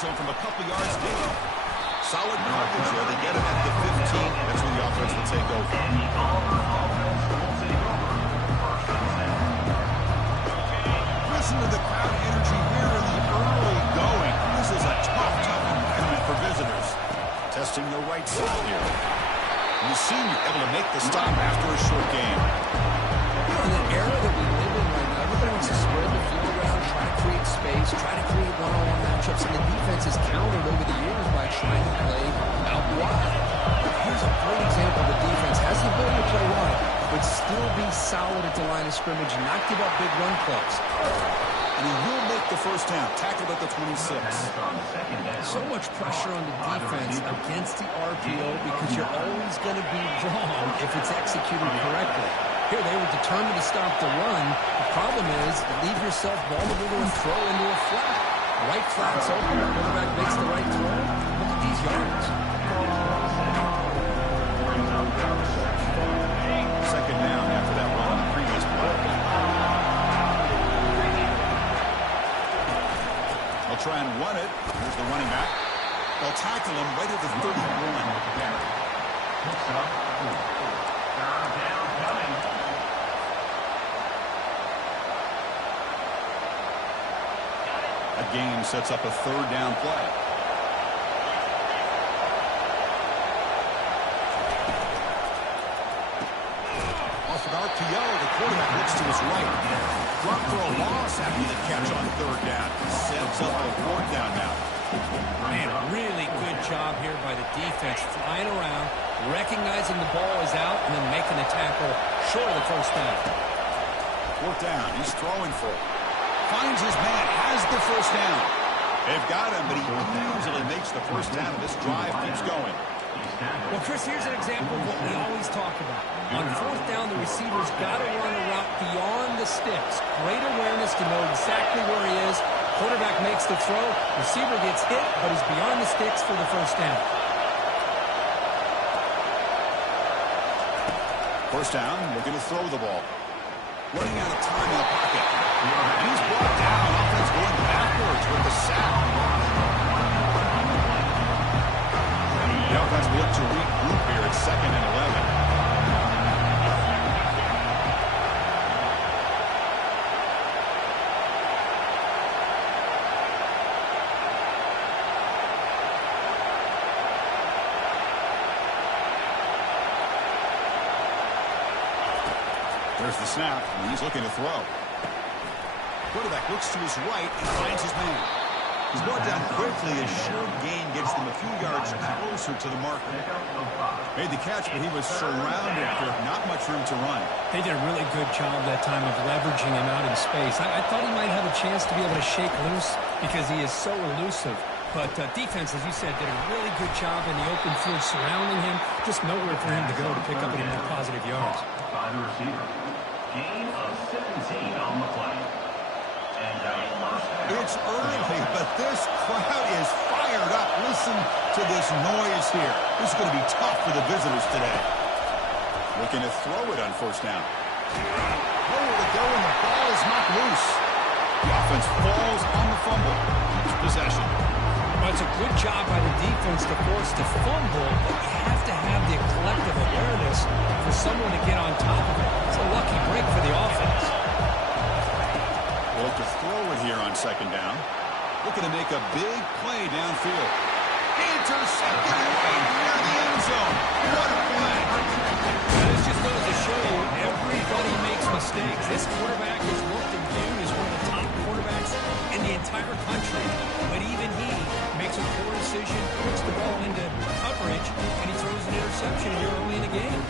zone from a couple yards deep. Solid coverage there. They get him at the 15. That's when the offense will take over. Listen to the crowd energy here in the early going. This is a tough environment for visitors. Testing the right side here. The senior able to make the stop after a short game. In the era that we live in right now, everybody wants to spread the field around, try to create space, try to create one-on-one matchups, and the defense has countered over the years by trying to play out wide. Here's a great example. The defense has the ability to play wide, but still be solid at the line of scrimmage, not give up big run plays. And he will make the first down, tackled at the 26. So much pressure on the defense against the RPO because you're always going to be wrong if it's executed correctly. Here, they were determined to stop the run. The problem is, leave yourself vulnerable to a throw into a flat. Right flat's open. The quarterback makes the right throw. Look at these yards. Second down after that run on the previous play. They'll try and run it. Here's the running back. They'll tackle him right at the 31. A game sets up a third down play. Off an RPO, the quarterback looks to his right. Drop for a loss after the catch on third down. Sets up a fourth down now. Man, really good job here by the defense, flying around, recognizing the ball is out, and then making the tackle short of the first down. Fourth down, he's throwing for it. Finds his man, has the first down. They've got him, but he easily makes the first down, and this drive keeps going. Well, Chris, here's an example of what we always talk about. On fourth down, the receiver's got to run a route beyond the sticks. Great awareness to know exactly where he is. Quarterback makes the throw. Receiver gets hit, but is beyond the sticks for the first down. First down, looking to throw the ball. Running out of time in the pocket. And he's brought down. Offense going backwards with the sack. The offense will look to regroup here at 2nd and 11. There's the snap, and he's looking to throw. Quarterback looks to his right and finds his man. He's brought down quickly. A short gain gets them a few yards closer to the marker. Made the catch, but he was surrounded for not much room to run. They did a really good job that time of leveraging him out in space. I thought he might have a chance to be able to shake loose because he is so elusive. But defense, as you said, did a really good job in the open field surrounding him. Just nowhere for him to go to pick up any more positive yards. By the receiver. Gain of 17 on the play. It's early, but this crowd is fired up. Listen to this noise here. This is going to be tough for the visitors today. Looking to throw it on first down. Nowhere to go, and the ball is knocked loose. The offense falls on the fumble. Keeps possession. Well, it's a good job by the defense to force the fumble, but you have to have the collective awareness for someone to get on top of it. It's a lucky break for the offense. Well, to throw it here on second down. Looking to make a big play downfield. Intercepted right near the end zone. What a play. This just goes to show you everybody makes mistakes. This quarterback is looked and viewed as one of the top quarterbacks in the entire country. But even he makes a poor decision, puts the ball into coverage, and he throws an interception here early in the game.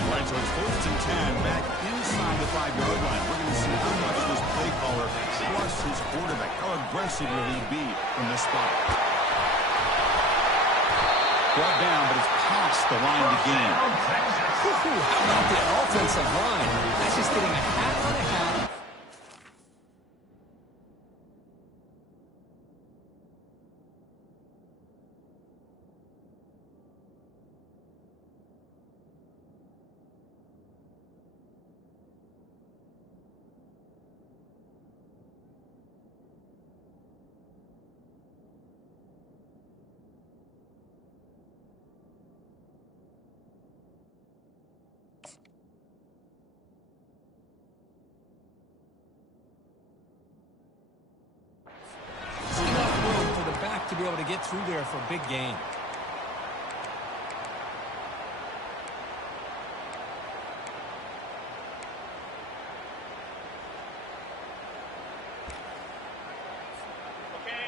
All right, so it's 1st and 10 back inside the 5-yard line. We're going to see how much this play caller trusts his quarterback. How aggressive will he be from this spot? Brought down, but it's past the line to gain. How about the offensive line? That's just getting a hat on a hat. be able to get through there for a big gain.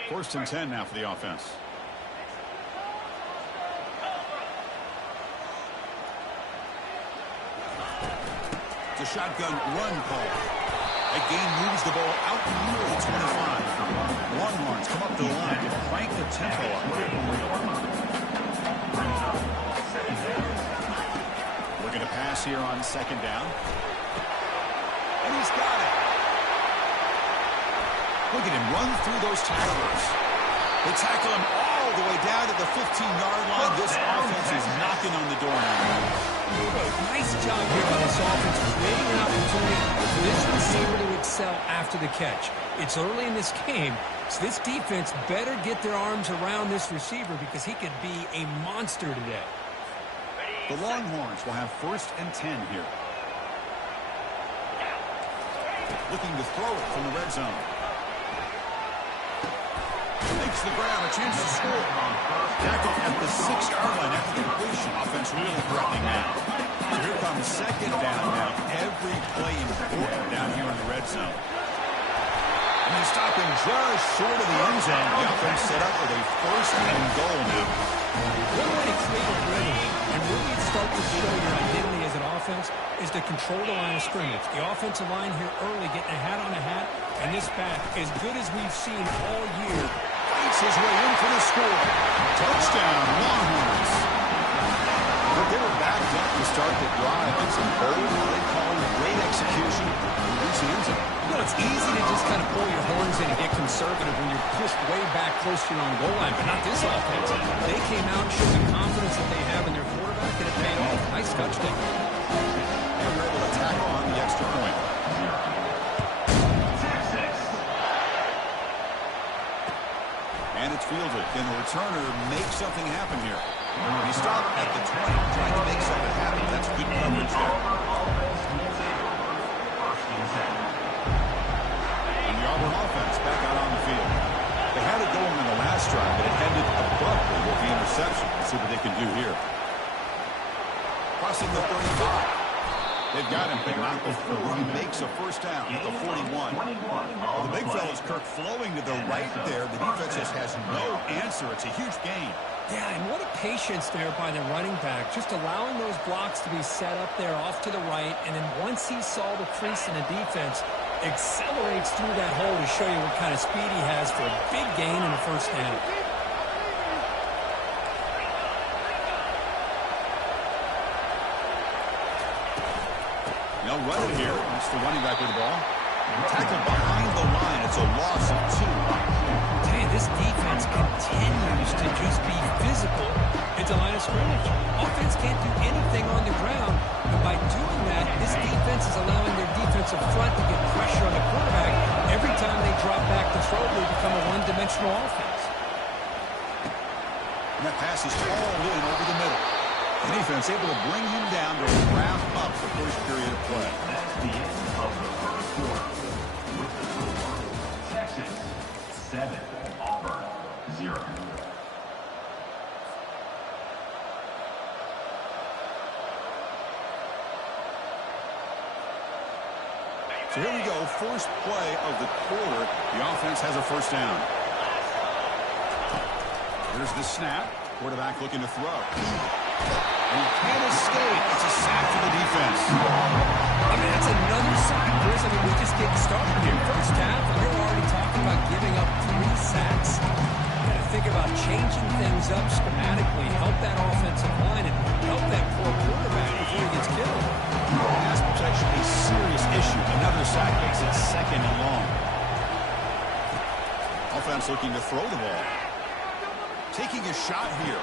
First and 10 now for the offense. It's a shotgun run call. That gain moves the ball out near the 25. Longhorns come up to the line to crank the tempo up. Looking to pass here on second down. And he's got it. Look at him run through those tacklers. They tackle him all the way down to the 15-yard line. This offense is knocking on the door now. Nice job here by this offense, creating an opportunity for this receiver to excel after the catch. It's early in this game, so this defense better get their arms around this receiver because he could be a monster today. The Longhorns will have first and 10 here. Looking to throw it from the red zone. Makes the grab, a chance to score. Tackled at the 6-yard line after the completion. Offense really threatening now. So here comes second down now. Every play important down here in the red zone. And they stop him just short of the end zone. The offense set up with a first and goal now. One way to create a rhythm and really start to show your identity as an offense is to control the line of scrimmage. The offensive line here early getting a hat on a hat, and this back, as good as we've seen all year, fights his way in for the score. Touchdown, Longhorns. But they were backed up to start the drive. It's a bold play call, great execution. You know, it's easy to just kind of pull your horns in and get conservative when you're pushed way back close to your own goal line, but not this offense. They came out and showed the confidence that they have in their quarterback, and it paid off. Nice touchdown. They were able to tackle on the extra point. And it's fielded. Can the returner make something happen here? He stopped at the 20, trying to make something happen. That's good coverage there. And the Auburn offense back out on the field. They had it going in the last drive, but it ended abruptly with the interception. Let's see what they can do here. Crossing the 35. They've got him, but not before he makes a first down at the 41. Well, the big fella's Kirk flowing to the right there. The defense just has no answer. It's a huge gain. Yeah, and what a patience there by the running back, just allowing those blocks to be set up there off to the right, and then once he saw the crease in the defense, accelerates through that hole to show you what kind of speed he has for a big gain in the first down. No running here. It's the running back with the ball. Tackled behind the line. It's a loss of 2. Hey, this defense continues to just be physical at the line of scrimmage. Offense can't do anything on the ground, and by doing that, this defense is allowing their defensive front to get pressure on the quarterback. Every time they drop back to throw, they become a one-dimensional offense. And that pass is hauled in over the middle. The defense able to bring him down to wrap up the first period of play. That's the end of the first quarter. With the score, Texas 7, Auburn 0. So here we go, first play of the quarter. The offense has a first down. Here's the snap. Quarterback looking to throw. And he can't escape. It's a sack for the defense. I mean, that's another sack, Chris. I mean, we just getting started here. First half, and you're already talking about giving up 3 sacks. You got to think about changing things up schematically, help that offensive line, and help that poor quarterback before he gets killed. Pass protection, a serious issue. Another sack makes it second and long. Offense looking to throw the ball. Taking a shot here.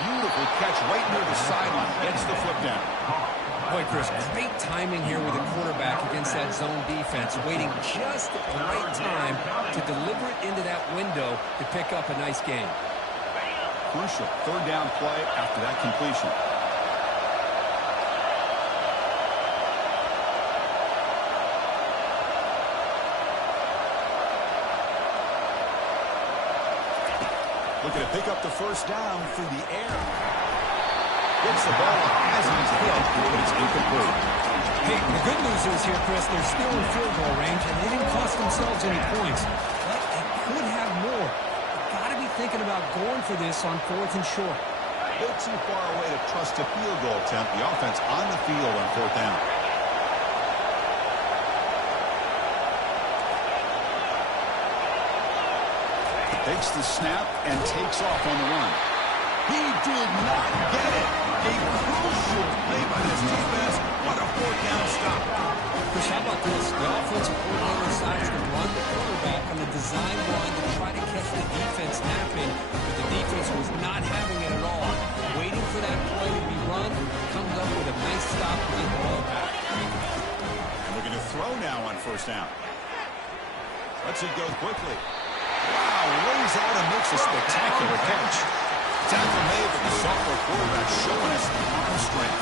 Beautiful catch right near the sideline. Gets the foot down. Boy, Chris, great timing here with the quarterback against that zone defense, waiting just at the right time to deliver it into that window to pick up a nice gain. Crucial third down play after that completion. Looking to pick up the first down through the air. Gets the ball up as he's hit, but it's incomplete. Hey, the good news is here, Chris, they're still in field goal range, and they didn't cost themselves any points. But they could have more. Got to be thinking about going for this on 4th and short. A bit too far away to trust a field goal attempt. The offense on the field on 4th down. Takes the snap and takes off on the run. He did not get it. A crucial play by this defense. What a 4th down stop. Chris, how about this? The offensive coordinator decides to run the quarterback on the design run to try to catch the defense napping, but the defense was not having it at all. Waiting for that play to be run, comes up with a nice stop to get the ball back. And looking to throw now on 1st down. Lets it go quickly. Wow, lays out and makes a spectacular catch. Tackle made, but the sophomore quarterback showing us arm strength.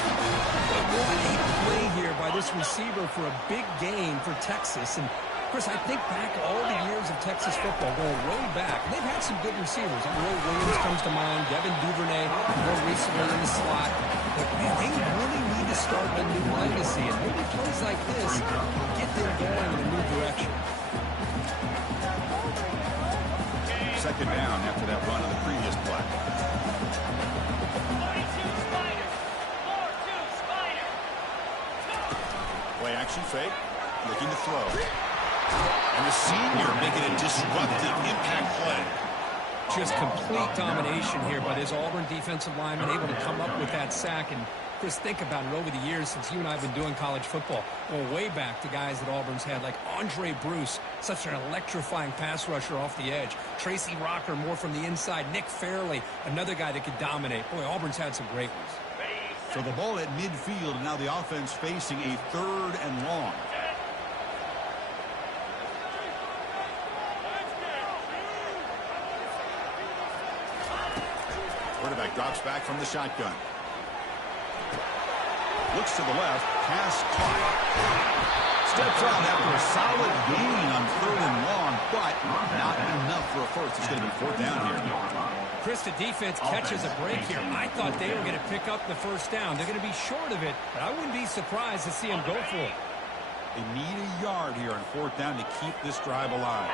But what a play here by this receiver for a big gain for Texas. And, Chris, I think back all the years of Texas football, going way back. They've had some good receivers. Roy Williams comes to mind, Devin Duvernay, more recently in the slot. But, man, they really need to start a new legacy. And maybe plays like this get them going in a new direction. 2nd down after that run on the previous play. Play action fake. Looking to throw. And the senior making a disruptive impact play. Just complete domination here by this Auburn defensive lineman, able to come up with that sack. And Chris, think about it over the years since you and I have been doing college football. Going way back to guys that Auburn's had, like Andre Bruce, such an electrifying pass rusher off the edge. Tracy Rocker, more from the inside. Nick Fairley, another guy that could dominate. Boy, Auburn's had some great ones. So the ball at midfield, and now the offense facing a 3rd and long. Quarterback drops back from the shotgun. Looks to the left, pass caught. Steps out after a solid gain on 3rd and long, but not enough for a first. It's going to be 4th down here. Chris, the defense catches a break here. I thought they were going to pick up the first down. They're going to be short of it, but I wouldn't be surprised to see them go for it. They need a yard here on 4th down to keep this drive alive.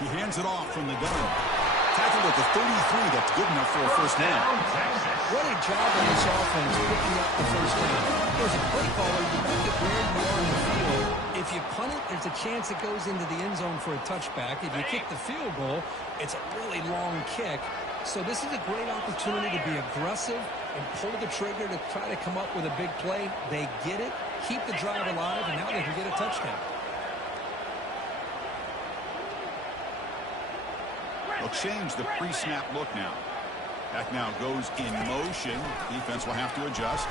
He hands it off from the gun. Tackled at the 33. That's good enough for a first down. What a job on this offense picking up the first down. There's a play caller. You look at where you are in the field. If you punt it, there's a chance it goes into the end zone for a touchback. If you kick the field goal, it's a really long kick. So this is a great opportunity to be aggressive and pull the trigger to try to come up with a big play. They get it, keep the drive alive, and now they can get a touchdown. They'll change the pre-snap look now. Back now goes in motion. Defense will have to adjust.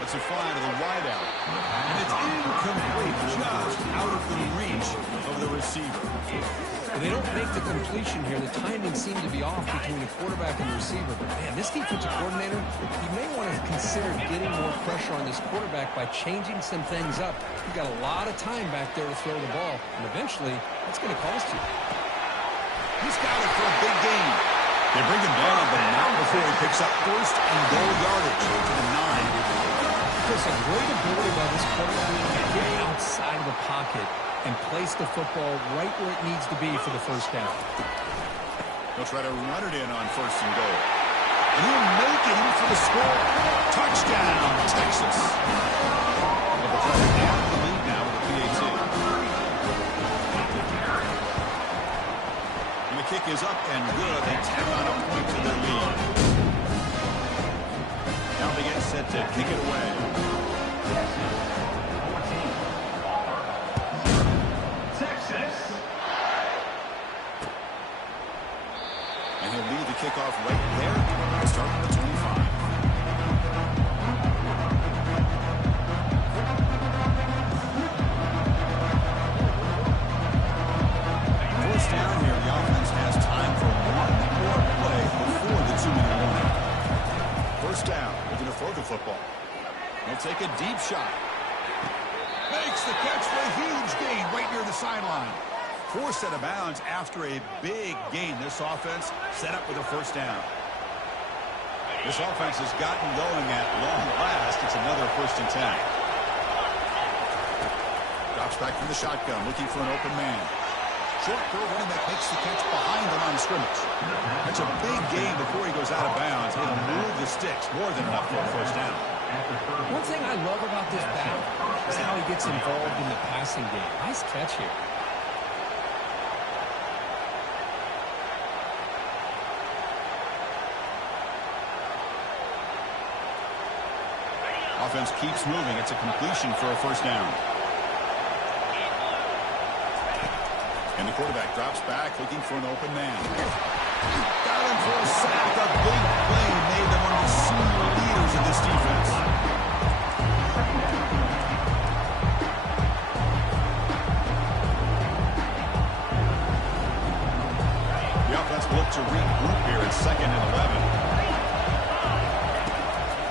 Let's it fly to the wideout. And it's incomplete, just out of the reach of the receiver. If they don't make the completion here, the timing seemed to be off between the quarterback and the receiver. But, man, this defensive coordinator, he may want to consider getting more pressure on this quarterback by changing some things up. You've got a lot of time back there to throw the ball, and eventually that's going to cost you. He's got it for a big gain. They bring him down, but not before he picks up 1st and goal yardage to the 9. There's a great ability by this quarterback to get outside of the pocket and place the football right where it needs to be for the first down. He'll try to run it in on 1st and goal. And he'll make it in for the score. Touchdown, Texas. They'll try to add the lead now with the PAT. And the kick is up and good. They tack on a point to their lead. Now they get set to kick it away. And he'll lead the kickoff right there. Start at the 25. First down here, the offense has time for one more play before the 2-minute warning. First down, looking to throw the football. He'll take a deep shot. Makes the catch for a huge Huge gain right near the sideline. Forced out of bounds after a big gain. This offense set up with a first down. This offense has gotten going at long last. It's another 1st and 10. Drops back from the shotgun, looking for an open man. Short throw, running back makes the catch behind the line of scrimmage. That's a big gain before he goes out of bounds. It'll move the sticks more than enough for a first down. One thing I love about this back is how he gets involved in the passing game. Nice catch here. Offense keeps moving. It's a completion for a first down. And the quarterback drops back, looking for an open man. Got him for a sack. A big play made them one of the senior leaders of this defense. The offense will look to regroup here at 2nd and 11.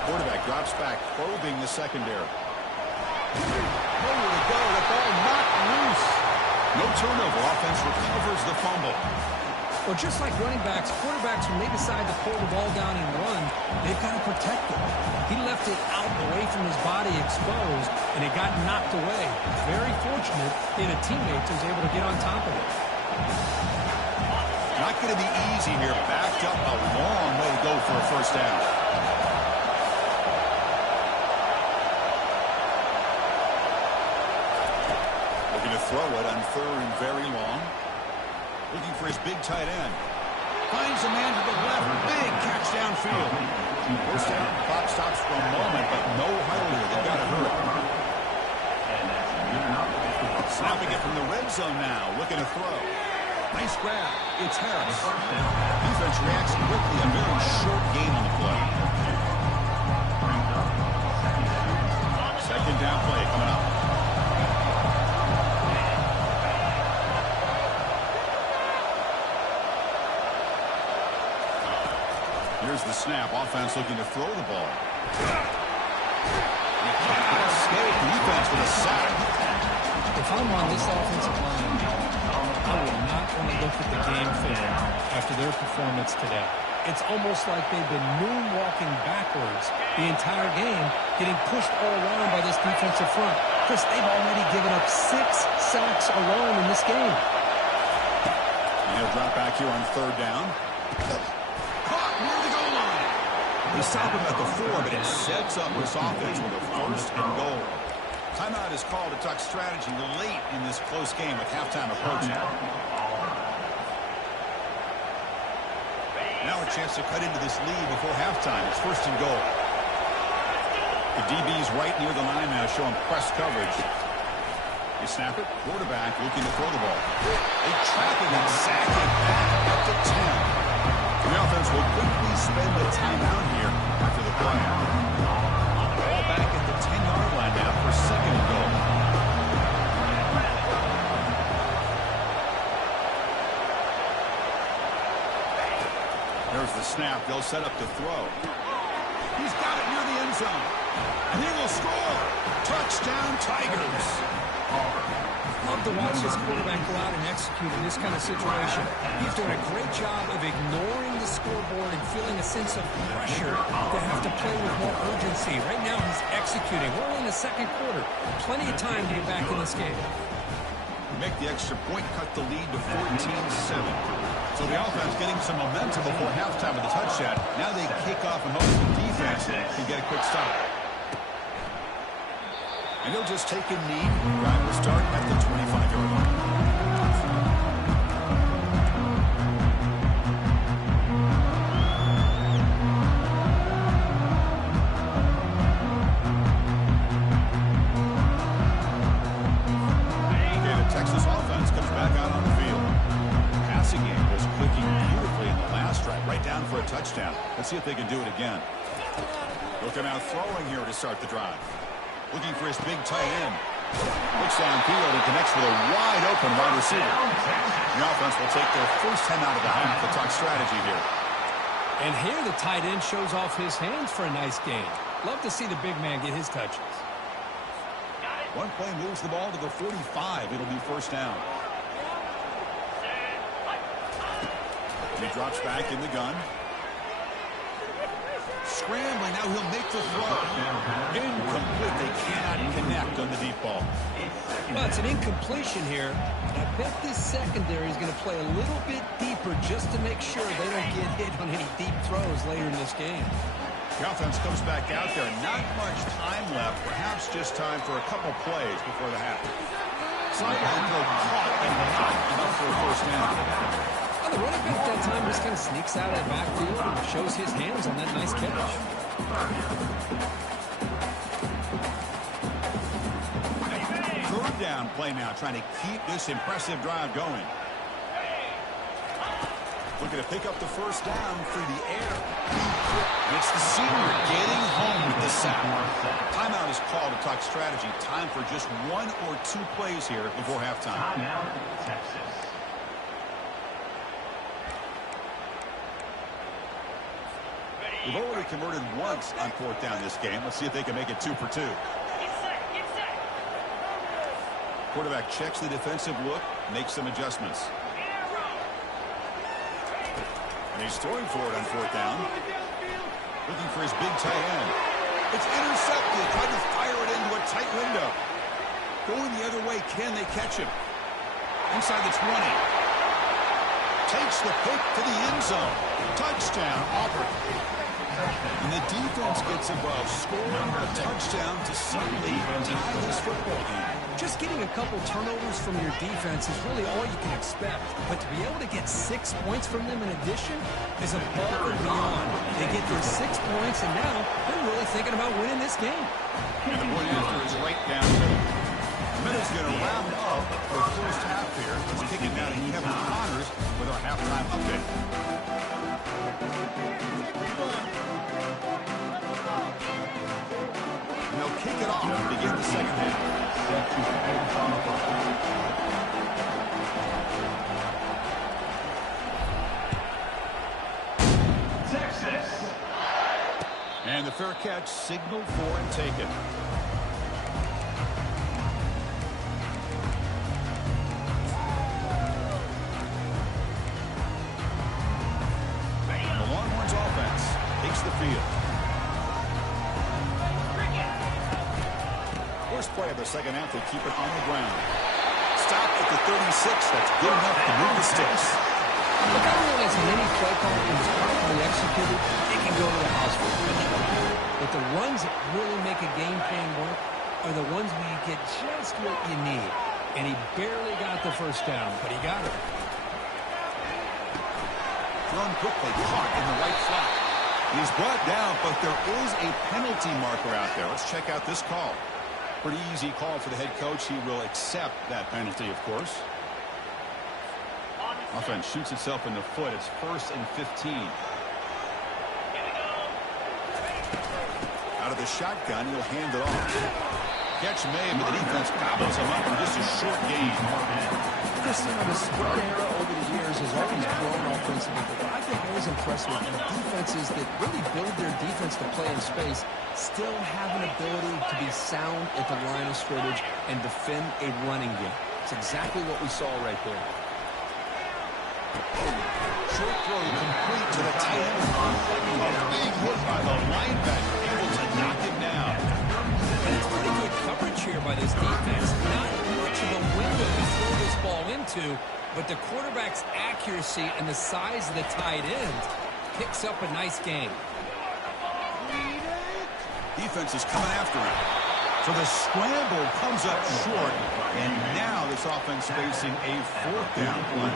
Quarterback drops back, probing the secondary. Nowhere to go. The ball knocked loose. No turnover. Offense recovers the fumble. Well, just like running backs, quarterbacks, when they decide to pull the ball down and run, they've got to protect it. He left it out away from his body exposed, and it got knocked away. Very fortunate that a teammate was able to get on top of it. Not going to be easy here. Backed up a long way to go for a first down. To throw it on 3rd and very long. Looking for his big tight end. Finds a man to the left. Big catch downfield. First down. Clock stops for a moment, but no huddle here. They've got to hurry. Snapping it from the red zone now. Looking to throw. Nice grab. It's Harris. Defense reacts quickly. A very short gain on the play. 2nd down play coming up. Here's the snap. Offense looking to throw the ball. He cannot escape. Defense with a sack. If I'm on this offensive line, I would not want to look at the game film after their performance today. It's almost like they've been moonwalking backwards the entire game, getting pushed all around by this defensive front. Chris, they've already given up 6 sacks alone in this game. And he'll drop back here on 3rd down. Near the goal line. They stop him at the 4, but it sets up this offense with a 1st and goal. Timeout is called to talk strategy late in this close game with halftime approaching. Now a chance to cut into this lead before halftime. It's 1st and goal. The DB's right near the line now, showing press coverage. They snap it. Quarterback looking to throw the ball. They trap him and sack him back up to 10. The offense will quickly spend the timeout here after the play. Ball back at the 10-yard line now for 2nd and goal. There's the snap. They'll set up to throw. He's got it near the end zone. And he will score. Touchdown, Tigers. Love to watch this quarterback go out and execute in this kind of situation. He's doing a great job of ignoring the scoreboard and feeling a sense of pressure to have to play with more urgency. Right now he's executing. We're in the 2nd quarter. Plenty of time to get back in this game. Make the extra point, cut the lead to 14-7. So the offense getting some momentum before halftime with a touchdown. Now they kick off and hope the defense can get a quick stop. And he'll just take a knee. Drive will start at the 25-yard line. Okay, the Texas offense comes back out on the field. The passing game was clicking beautifully in the last drive, right down for a touchdown. Let's see if they can do it again. Looking out throwing here to start the drive. Looking for his big tight end. Looks downfield and connects with a wide-open wide receiver. The offense will take their first time out of the half to talk strategy here. And here the tight end shows off his hands for a nice game. Love to see the big man get his touches. One play moves the ball to the 45. It'll be first down. He drops back in the gun. Scrambling, now he'll make the throw. Incomplete, they cannot connect on the deep ball. Well, it's an incompletion here. I bet this secondary is going to play a little bit deeper just to make sure they don't get hit on any deep throws later in this game. The offense comes back out there. Not much time left, perhaps just time for a couple plays before the half. Sideline throw caught and not enough for a first down. Well, the running back that time just kind of sneaks out of the backfield and shows his hands on that nice catch. Third down play now, trying to keep this impressive drive going. Looking to pick up the first down through the air. It's the senior getting home with the sack. Timeout is called to talk strategy. Time for just 1 or 2 plays here before halftime. Timeout, Texas. We've already converted once on 4th down this game. Let's see if they can make it 2 for 2. Quarterback checks the defensive look, makes some adjustments. And he's throwing for it on 4th down. Looking for his big tight end. It's intercepted. Tried to fire it into a tight window. Going the other way. Can they catch him? Inside the 20. Takes the pick to the end zone. Touchdown, Auburn. And the defense gets above, scoring a touchdown to suddenly tie this football game. Just getting a couple turnovers from your defense is really all you can expect. But to be able to get 6 points from them in addition is above and beyond. They get their 6 points, and now they're really thinking about winning this game. And the point after is right down the middle. The minute's going to round up for the first half here. Let's kick it down to Kevin Connors with our halftime update. And they'll kick it off to begin the second half. Texas. And the fair catch signaled for and taken. The Longhorns offense takes the field. First play of the second half, they keep it on the ground. Stop at the 36. That's good enough to move the sticks. Look, I realize when any play call is properly executed, it can go to the house for a touchdown. But the runs that really make a game plan work are the ones where you get just what you need. And he barely got the first down, but he got it. Thrown quickly, caught in the right flat. He's brought down, but there is a penalty marker out there. Let's check out this call. Pretty easy call for the head coach. He will accept that penalty, of course. Offense shoots itself in the foot. It's 1st and 15. Out of the shotgun, he'll hand it off. Catch made, but the defense gobbles him up for just a short gain. Chris, the spread era over the years has always grown offensively, but what I think always impressive is defenses that really build their defense to play in space still have an ability to be sound at the line of scrimmage and defend a running game. It's exactly what we saw right there. Short throw complete to the tight end. A big hit by the linebacker, able to knock him down. And it's pretty good coverage here by this defense. Not much of a window to throw this ball into, but the quarterback's accuracy and the size of the tight end picks up a nice game. Defense is coming after him. So the scramble comes up short, and now this offense facing a 4th down play.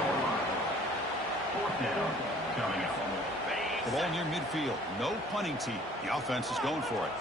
4th down coming up. The ball near midfield. No punting tee. The offense is going for it.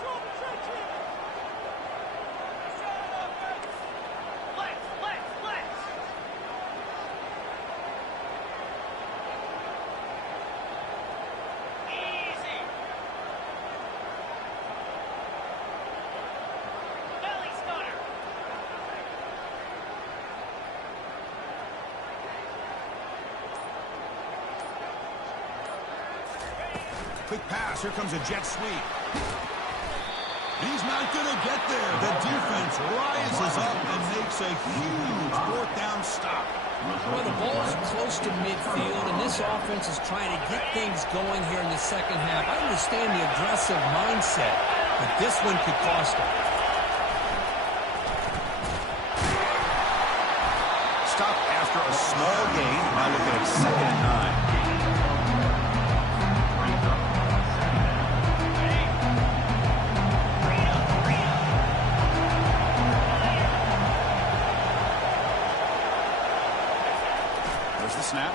Quick pass. Here comes a jet sweep. He's not going to get there. The defense rises up and makes a huge fourth down stop. Well, the ball's close to midfield, and this offense is trying to get things going here in the second half. I understand the aggressive mindset, but this one could cost them. Stop after a small gain. Now looking at 2nd and 9. Snap,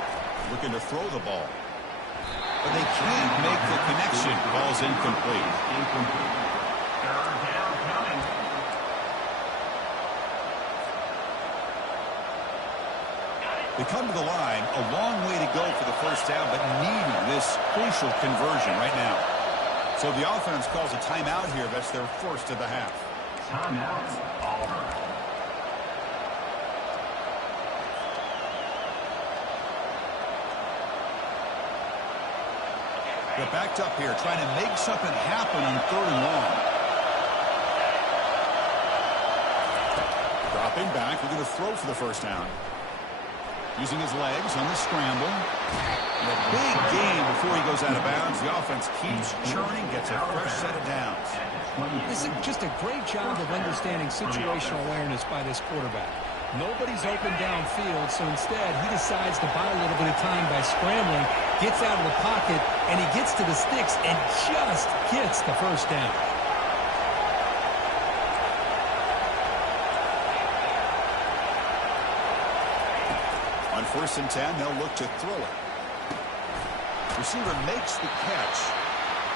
looking to throw the ball. But they can't make the connection. Ball's incomplete. Third down coming. They come to the line, a long way to go for the first down, but needing this crucial conversion right now. So the offense calls a timeout here. That's their first of the half. Timeout, Auburn. They're backed up here, trying to make something happen on 3rd and long. Dropping back, we're going to throw for the first down. Using his legs on the scramble. And a big gain before he goes out of bounds. The offense keeps churning, gets a fresh set of downs. This is just a great job of understanding situational awareness by this quarterback. Nobody's open downfield, so instead he decides to buy a little bit of time by scrambling, gets out of the pocket, and he gets to the sticks and just gets the first down. On 1st and 10, they'll look to throw it. Receiver makes the catch.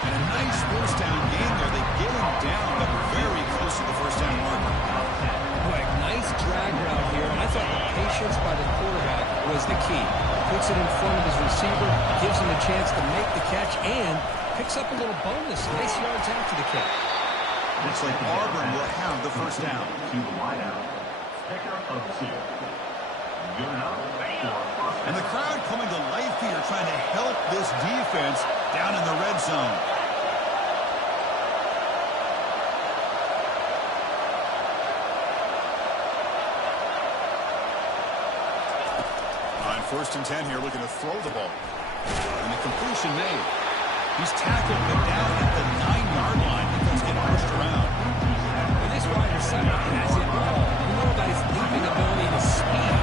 And a nice first down gain there. They get him down, but very close to the first down marker. Quick, nice drag route here, and I thought the patience by the quarterback was the key. Puts it in front of his receiver, gives him a chance to make the catch, and picks up a little bonus. Nice yards after the catch. Looks like Auburn will have the first down. To the wideout. Pickup of 2. Good enough for a first And the crowd coming to life here, trying to help this defense down in the red zone. On 1st and 10 here, looking to throw the ball. And the completion made. He's tackled, but down at the 9-yard line. He's getting pushed around. And this wide receiver has it all. You know about his leaping ability and his speed.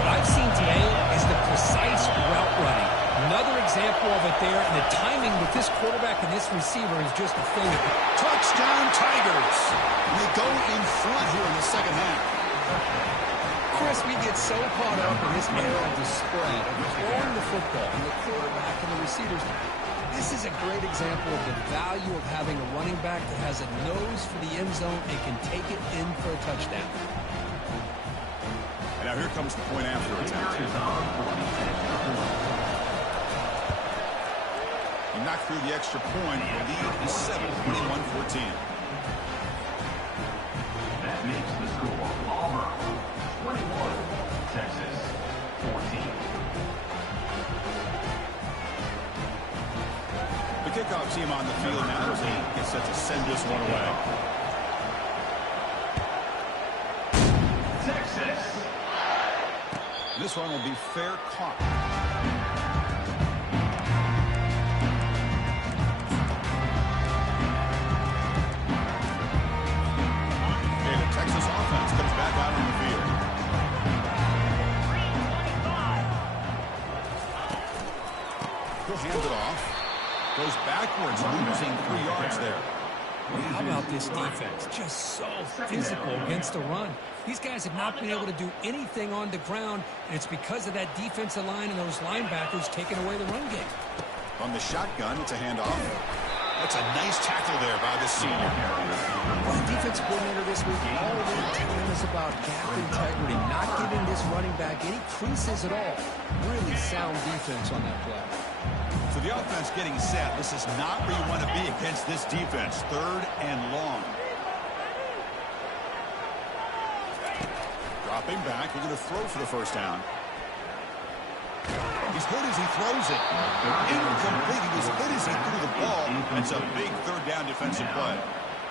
What I've seen today is the precise route running. Another example of it there, and the timing with this quarterback and this receiver is just a thing. Touchdown, Tigers. And they go in front here in the second half. Chris, we get so caught up in this era of the spread, of throwing the football, and the quarterback and the receivers. This is a great example of the value of having a running back that has a nose for the end zone and can take it in for a touchdown. And now here comes the point after attempt. He knocked through the extra point. The lead is 7, 21-14. That makes the score Auburn 21, Texas 14. The kickoff team on the field now as he gets set to send this one away. Texas. This one will be fair caught. Okay, the Texas offense comes back out on the field. He'll hand it off. Goes backwards, losing 3 yards there. How about this defense? Just so physical against the run. These guys have not been able to do anything on the ground, and it's because of that defensive line and those linebackers taking away the run game. On the shotgun, it's a handoff. That's a nice tackle there by the senior. Well, the defensive coordinator this week all week telling us about gap integrity, not giving this running back any creases at all. Really sound defense on that play. So the offense getting set. This is not where you want to be against this defense. 3rd and long. Dropping back. We're going to throw for the first down. He's hit as he throws it. Incomplete. He was hit as he threw the ball. It's a big 3rd down defensive play.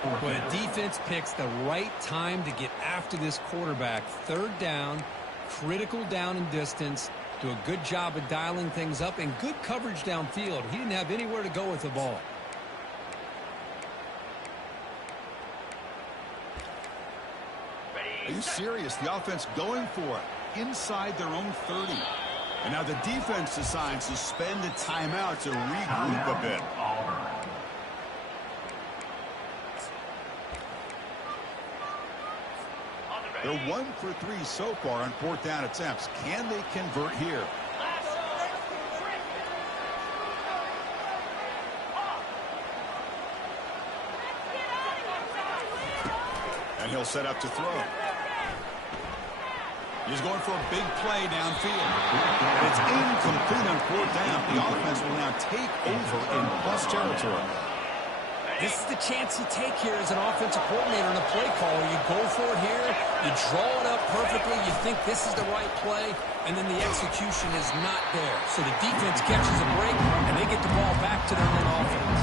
But defense picks the right time to get after this quarterback. Third down, critical down and distance. Do a good job of dialing things up and good coverage downfield. He didn't have anywhere to go with the ball. Are you serious? The offense going for it inside their own 30. And now the defense decides to spend a timeout to regroup a bit. They're 1 for 3 so far on 4th down attempts. Can they convert here? And he'll set up to throw. He's going for a big play downfield. And it's incomplete on 4th down. The offense will now take over in plus territory. This is the chance you take here as an offensive coordinator and a play caller. You go for it here, you draw it up perfectly, you think this is the right play, and then the execution is not there. So the defense catches a break, and they get the ball back to their own offense.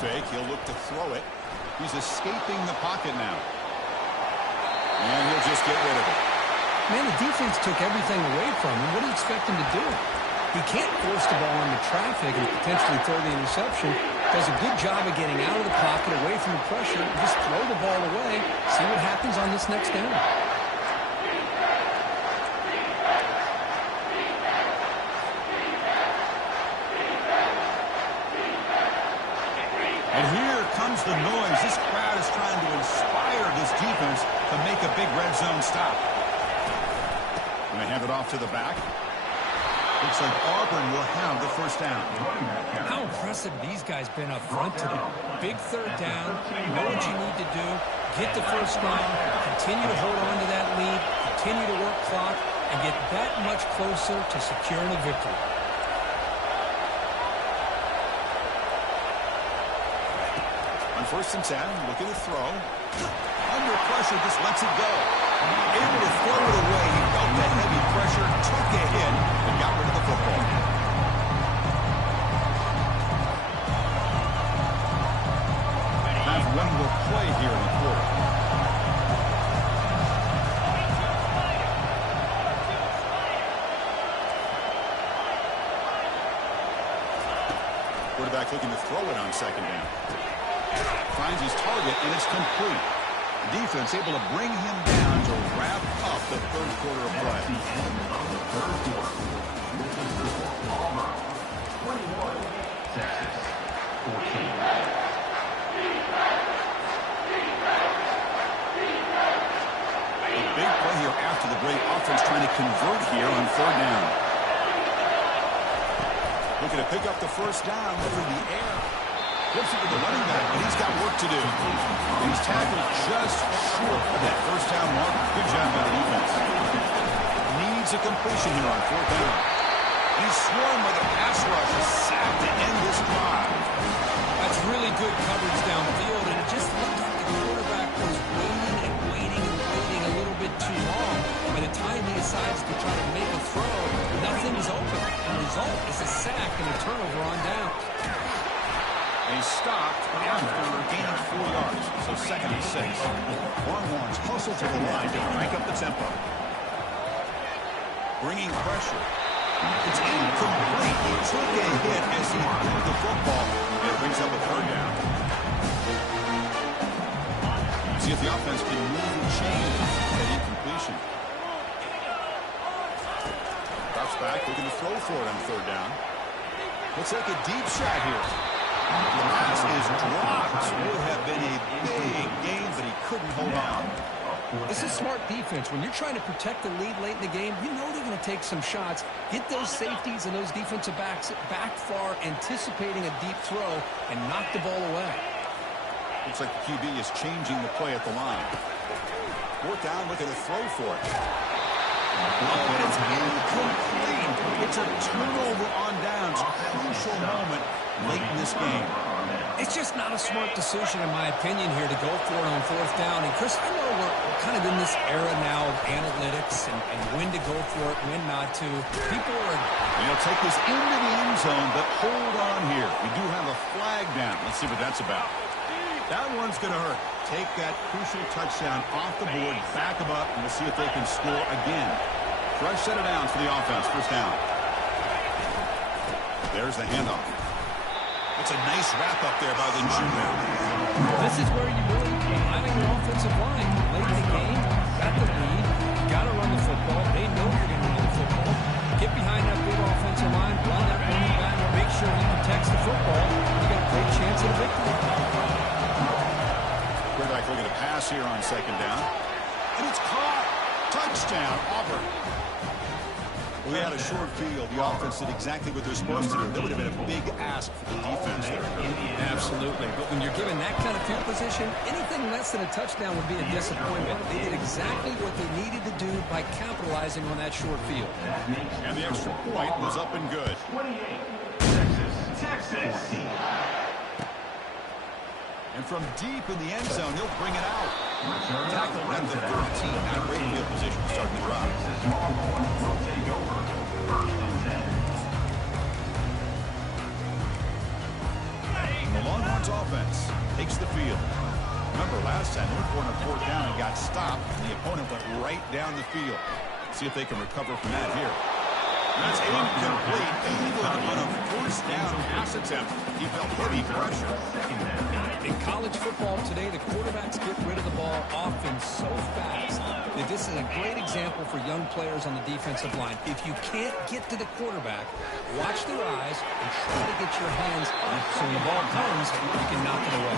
Fake. He'll look to throw it. He's escaping the pocket now. And he'll just get rid of it. Man, the defense took everything away from him. What do you expect him to do? He can't force the ball into traffic and potentially throw the interception. Does a good job of getting out of the pocket, away from the pressure. Just throw the ball away. See what happens on this next down. And here comes the noise. This crowd is trying to inspire this defense to make a big red zone stop. And they hand it off to the back. Looks like Auburn will have the first down. How impressive these guys been up front today. Big third down. Know what you need to do. Get the first down. Continue to hold on to that lead. Continue to work clock. And get that much closer to securing a victory. On 1st and 10, looking to throw. Under pressure, just lets it go. Able to throw it away. He felt that heavy pressure, took a hit, and got rid of the football. Have one more play here in the quarter. Quarterback looking to throw it on 2nd down. Finds his target, and it's complete. Defense able to bring him down to wrap up the 3rd quarter of play. At the end of the 3rd quarter, this is the score. Auburn 21, Texas 14. A big play here after the great offense trying to convert here on 3rd down. Looking to pick up the first down through the air. Flips it to the running back, but he's got work to do. He's tackled just short of that first down mark. Good job by the defense. Needs a completion here on 4th down. He's swarmed by the pass rush. A sack to end this drive. That's really good coverage downfield, and it just looked like the quarterback was waiting and waiting and waiting a little bit too long. By the time he decides to try to make a throw, nothing is open. The result is a sack and a turnover on down. He stopped after gaining 4 yards, so 2nd and 6. Longhorns hustle to the line to crank up the tempo. Bringing pressure. It's incomplete. He took a hit as he threw the football, and it brings up a 3rd down. See if the offense can move and change that incompletion. Drops back, looking to throw for it on 3rd down. Looks like a deep shot here. The pass is dropped. Would have been a big game, but he couldn't hold on. This is smart defense. When you're trying to protect the lead late in the game, you know they're going to take some shots. Get those safeties and those defensive backs back far, anticipating a deep throw, and knock the ball away. Looks like the QB is changing the play at the line. 4th down, looking to throw for it. Oh, and it's incomplete. It's a turnover on downs. Crucial moment late in this game. It's just not a smart decision, in my opinion, here to go for it on fourth down. And, Chris, I know we're kind of in this era now of analytics and when to go for it, when not to. People are... Take this into the end zone, but hold on here. We do have a flag down. Let's see what that's about. That one's going to hurt. Take that crucial touchdown off the board, back them up, and we'll see if they can score again. Fresh set of downs for the offense. First down. There's the handoff. It's a nice wrap-up there by the junior. This is where you really rely on your offensive line. Late in the game, got the lead, got to run the football. They know you're going to run the football. Get behind that big offensive line, run that running back, make sure he protects the football. You got a great chance at a victory. Quarterback looking to pass here on second down. And it's caught. Touchdown, Auburn. We had a short field. The offense did exactly what they're supposed to do. That would have been a big ask for the defense there. Absolutely. But when you're given that kind of field position, anything less than a touchdown would be a disappointment. They did exactly what they needed to do by capitalizing on that short field. And the extra point was up and good. 28, Texas. And from deep in the end zone, he'll bring it out. Tackle at the 13. Now great field position starting the drive. The Longhorns offense takes the field. Remember last time they were going on fourth down and got stopped, and the opponent went right down the field. See if they can recover from that here. That's incomplete. Even on a first down pass attempt, he felt heavy pressure. In college football today, the quarterbacks get rid of the ball often so fast that this is a great example for young players on the defensive line. If you can't get to the quarterback, watch their eyes and try to get your hands up so when the ball comes, you can knock it away.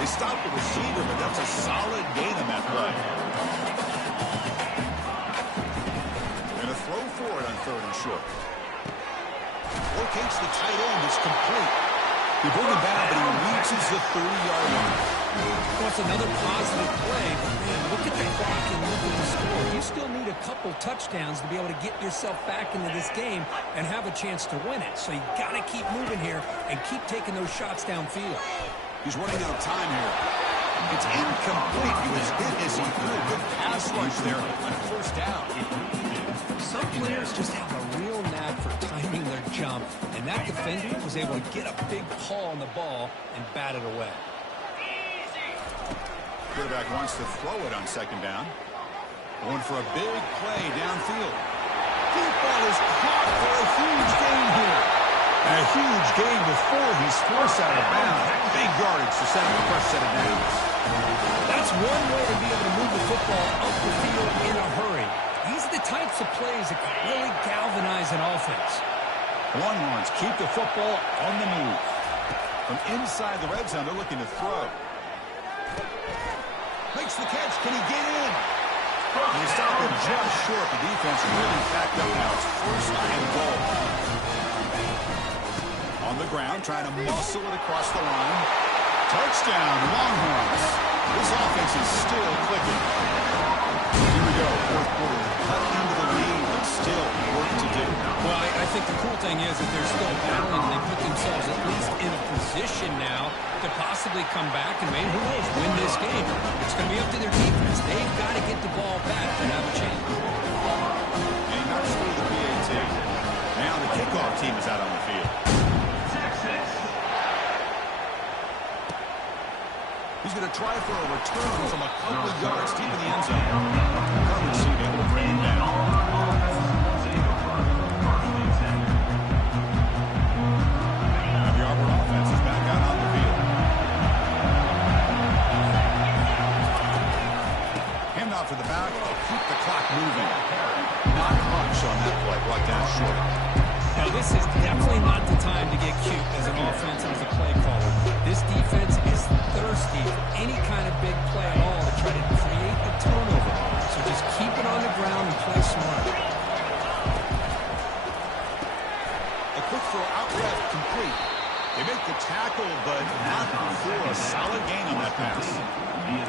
They stopped the receiver, but that's a solid gain on that play. And a throw for it on third and short. Locates the tight end. It's complete. He bring him back, but he reaches the 30-yard line. Well, it's another positive play, but man, look at the clock and look at the score. You still need a couple touchdowns to be able to get yourself back into this game and have a chance to win it. So you got to keep moving here and keep taking those shots downfield. He's running out of time here. It's incomplete. He was hit as he threw a good pass rush there on first down. Some players just have a real knack for timing their jump, and that defender was able to get a big paw on the ball and bat it away. Quarterback wants to throw it on second down. Going for a big play downfield. Deep ball is caught for a huge gain here. A huge gain before he's forced out of bounds. Big yardage to set up the first set of downs. That's one way to be able to move the football up the field in a hurry. These are the types of plays that can really galvanize an offense. Longhorns keep the football on the move. From inside the red zone, they're looking to throw. Makes the catch. Can he get in? And he stopped him just short. The defense really backed up now. It's first and goal. On the ground, trying to muscle it across the line. Touchdown, Longhorns. This offense is still clicking. Here we go, fourth quarter. Cut into the lead, but still work to do. Well, I think the cool thing is that they're still battling. They put themselves at least in a position now to possibly come back and maybe, who knows, win this game. It's going to be up to their defense. They've got to get the ball back to have a chance. And he knocks through the PAT. Now the kickoff team is out on the field. He's going to try for a return from a couple of yards deep in the end zone. Coverage team able to bring him down. And the Auburn offense is back out on the field. Handoff to the back to keep the clock moving. Not much on that play, brought down short. Now, this is definitely not the time to get cute as an offense and as a play caller. This defense is thirsty for any kind of big play at all to try to create a turnover. So just keep it on the ground and play smart. A quick throw out left, complete. They make the tackle, but not before a solid gain on that pass.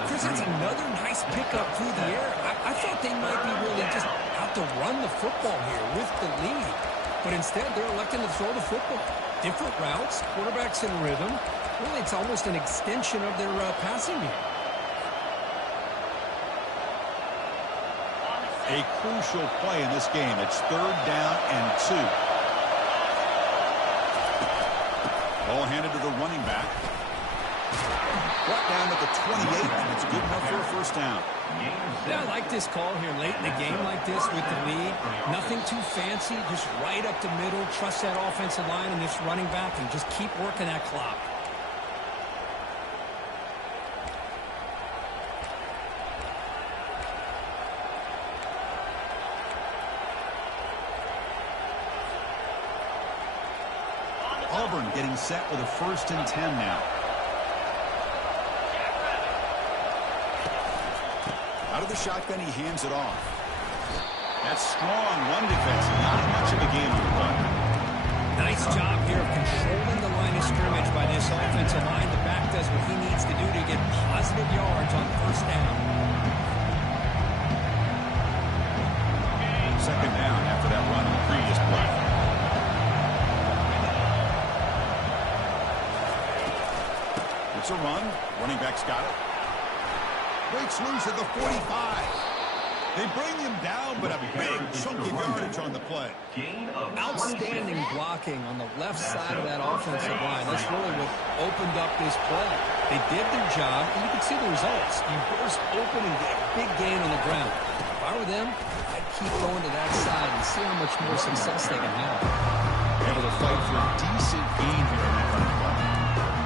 Chris, that's another nice pickup through the air. I thought they might be really just out to run the football here with the lead. But instead, they're electing to throw the football. Different routes, quarterbacks in rhythm. Really, it's almost an extension of their passing game. A crucial play in this game. It's 3rd down and 2. Ball handed to the running back. Brought down at the 28, and it's good enough for a first down. Yeah, I like this call here late in the game like this with the lead. Nothing too fancy, just right up the middle. Trust that offensive line and this running back and just keep working that clock. Auburn getting set with a 1st and 10 now. Out of the shotgun, he hands it off. That's strong run defense. Not much of a game to run. Nice job here of controlling the line of scrimmage by this offensive line. The back does what he needs to do to get positive yards on 1st down. 2nd down after that run in the previous play. It's a run. Running back's got it. Breaks loose at the 45. They bring him down, but a big chunk of yardage on the play. Outstanding blocking on the left side of that offensive line. That's really what opened up this play. They did their job, and you can see the results. You burst open and get a big gain on the ground. If I were them, I'd keep going to that side and see how much more success they can have. Able to fight for a decent gain here in that running play.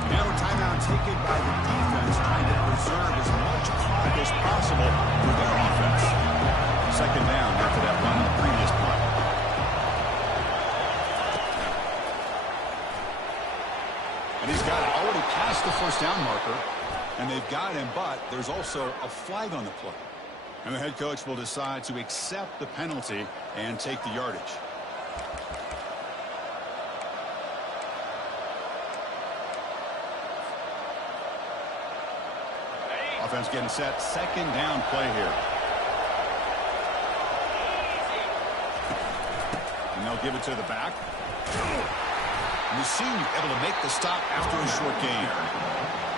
Now a timeout taken by the defense, trying to preserve as much clock as possible for their offense. 2nd down after that run in the previous play. And he's got it already past the 1st down marker. And they've got him, but there's also a flag on the play. And the head coach will decide to accept the penalty and take the yardage. Offense getting set. 2nd down play here. And they'll give it to the back. Mussini able to make the stop after a short gain.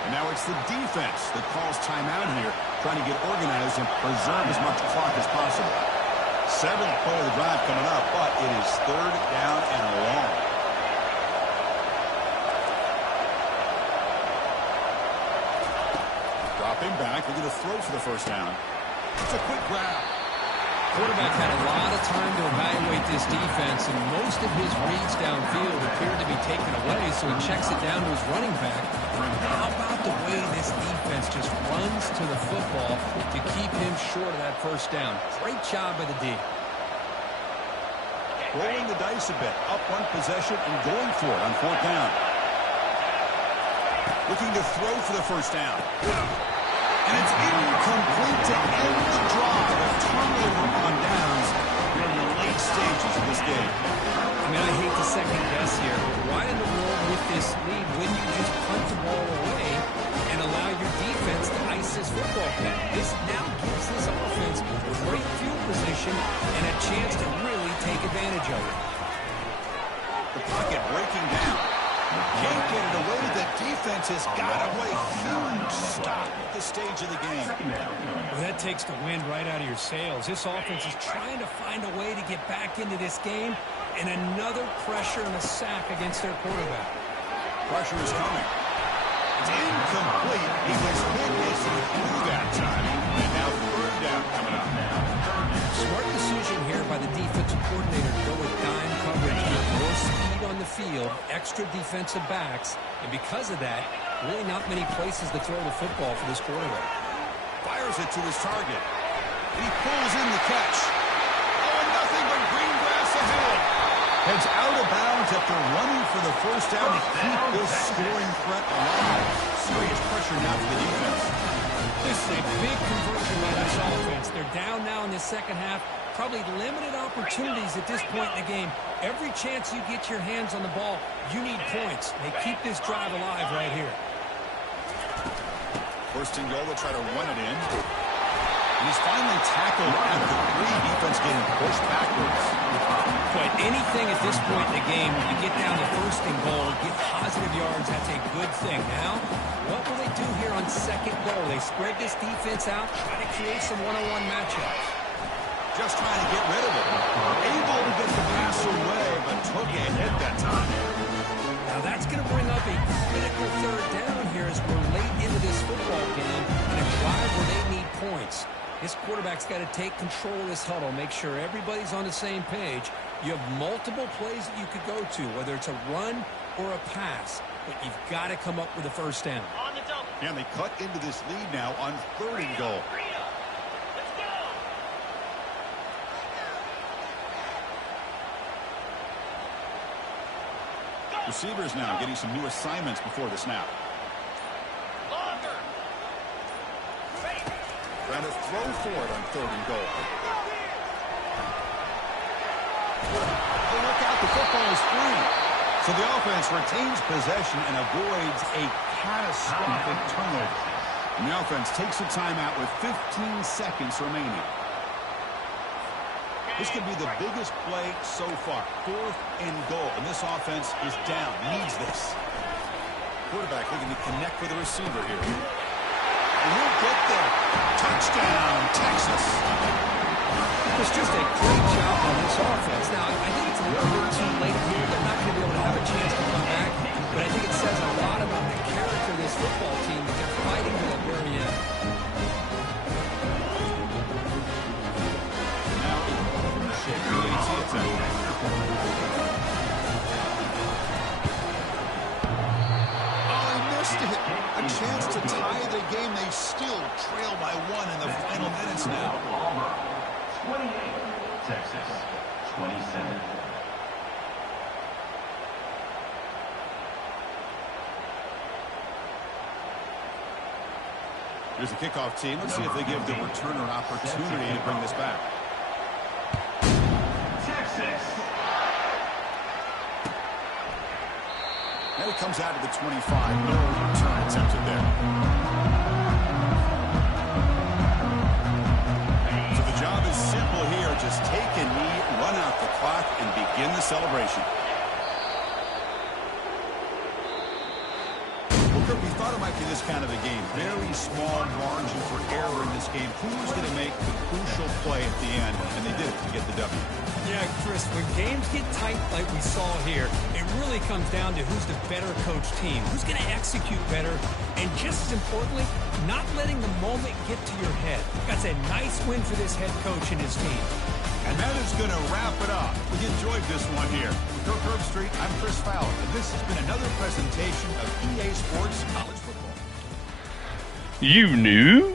And now it's the defense that calls timeout here, trying to get organized and preserve as much clock as possible. 7th play of the drive coming up, but it is 3rd down and long. Dropping back, they're going to throw for the 1st down. It's a quick grab. Quarterback had a lot of time to evaluate this defense, and most of his reads downfield appeared to be taken away, so he checks it down to his running back. How about the way this defense just runs to the football to keep him short of that 1st down? Great job by the D. Rolling the dice a bit, up one possession and going for it on 4th down. Looking to throw for the 1st down. And it's incomplete to end the drive. A turnover on downs here in the late stages of this game. I mean, I hate to second guess here. Why in the world with this lead wouldn't you just punt the ball away and allow your defense to ice this football game? This now gives this offense great field position and a chance to really take advantage of it. The pocket breaking down. Can't get it away. The defense has got to play huge stop at this stage of the game. Well, that takes the wind right out of your sails. This offense is trying to find a way to get back into this game, and another pressure and a sack against their quarterback. Pressure is coming. It's incomplete. He was hit as he threw that time. And now 3rd down coming up. Smart decision here by the defensive coordinator to go with dime coverage, get more speed on the field, extra defensive backs, and because of that, really not many places to throw the football for this quarterback. Fires it to his target. And he pulls in the catch. Oh, nothing but green grass ahead. Heads out of bounds after running for the 1st down to keep this scoring threat alive. Serious pressure now for the defense. This is a big conversion by this offense. They're down now in the 2nd half. Probably limited opportunities at this point in the game. Every chance you get your hands on the ball, you need points. They keep this drive alive right here. First and goal, they'll try to run it in. And he's finally tackled at the 3. Defense getting pushed backwards. But anything at this point in the game, when you get down to first and goal, get positive yards, that's a good thing. Now, what will they do here on second goal? They spread this defense out, try to create some one-on-one matchups. Just trying to get rid of it. Able to get the pass away, but took a hit that time. Now that's going to bring up a critical third down here as we're late into this football game in a drive where they need points. This quarterback's got to take control of this huddle, make sure everybody's on the same page. You have multiple plays that you could go to, whether it's a run or a pass, but you've got to come up with a first down. And they cut into this lead now on third and goal. Receivers now getting some new assignments before the snap. Trying to throw for it on third and goal. Oh, look out, the football is free. So the offense retains possession and avoids a catastrophic turnover. And the offense takes a timeout with 15 seconds remaining. This could be the biggest play so far. Fourth and goal. And this offense is down. Needs this. Quarterback looking to connect with the receiver here. And he'll get there. Touchdown, Texas. It's just a great job on this offense. Now, I think it's a little bit too late here. They're not going to be able to have a chance to come back. But I think it says a lot about the character of this football team that they're fighting to the very end. A chance to tie the game. They still trail by 1 in the final minutes now. 28, Texas, 27. Here's the kickoff team. Let's see if they give the returner an opportunity to bring this back. Texas. And it comes out of the 25. No return attempted there. So the job is simple here. Just take a knee, run out the clock, and begin the celebration. Well, Kurt, we thought it might be this kind of a game. Very small margin for error in this game. Who's going to make the crucial play at the end? And they did it to get the W. Yeah, Chris, when games get tight like we saw here, it really comes down to who's the better coach team, who's going to execute better, and just as importantly, not letting the moment get to your head. That's a nice win for this head coach and his team. And that is going to wrap it up. We enjoyed this one here. With Kirk Street, I'm Chris Fowler, and this has been another presentation of EA Sports College Football. You knew?